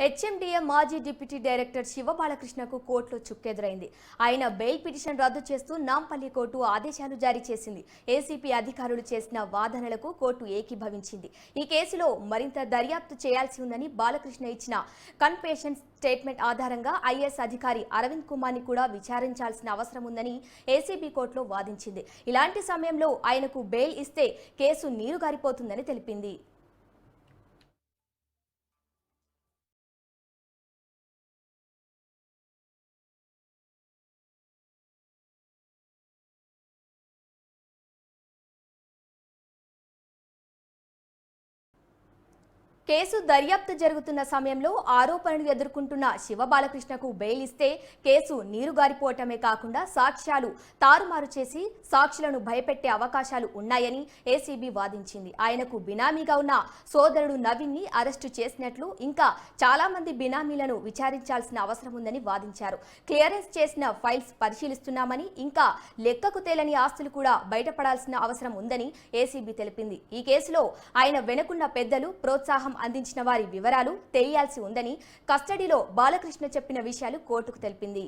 HMDA మాజీ deputy director శివబాలకృష్ణకు కోర్టులో చుక్కెదురైంది. ఆయన బెయిల్ పిటిషన్ రద్దు చేస్తూ నాంపల్లి కోర్టు ఆదేశాలు జారీ చేసింది. ఏసీపీ అధికారులు చేసిన వాదనలకు కోర్టు ఏకీభవించింది. ఈ కేసులో మరింత దర్యాప్తు చేయాల్సి ఉందని బాలకృష్ణ ఇచ్చిన కన్ఫెషన్ స్టేట్మెంట్ ఆధారంగా ఐఏఎస్ అధికారి అరవింద్ కుమార్ని కూడా విచారించాల్సిన అవసరం ఉందని ఏసీబీ కోర్టులో వాదించింది. ఇలాంటి సమయంలో ఆయనకు బెయిల్ ఇస్తే కేసు నీరుగారిపోతుందని తెలిపింది. కేసు దర్యాప్తు జరుగుతున్న సమయంలో ఆరోపణలు ఎదుర్కొంటున్న శివబాలకృష్ణకు బెయిల్ ఇస్తే కేసు నీరుగారిపోవటమే కాకుండా సాక్ష్యాలు తారుమారు చేసి సాక్షులను భయపెట్టే అవకాశాలు ఉన్నాయని ఏసీబీ వాదించింది. ఆయనకు బినామీగా ఉన్న సోదరుడు నవీన్ని అరెస్టు చేసినట్లు ఇంకా చాలామంది బినామీలను విచారించాల్సిన అవసరం ఉందని వాదించారు. క్లియరెన్స్ చేసిన ఫైల్స్ పరిశీలిస్తున్నామని ఇంకా లెక్కకు తేలని ఆస్తులు కూడా బయటపడాల్సిన అవసరం ఉందని ఏసీబీ తెలిపింది. ఈ కేసులో ఆయన వెనుకున్న పెద్దలు ప్రోత్సాహం అందించిన వారి వివరాలు తెలియాల్సి ఉందని కస్టడీలో బాలకృష్ణ చెప్పిన విషయాలు కోర్టుకు తెలిపింది.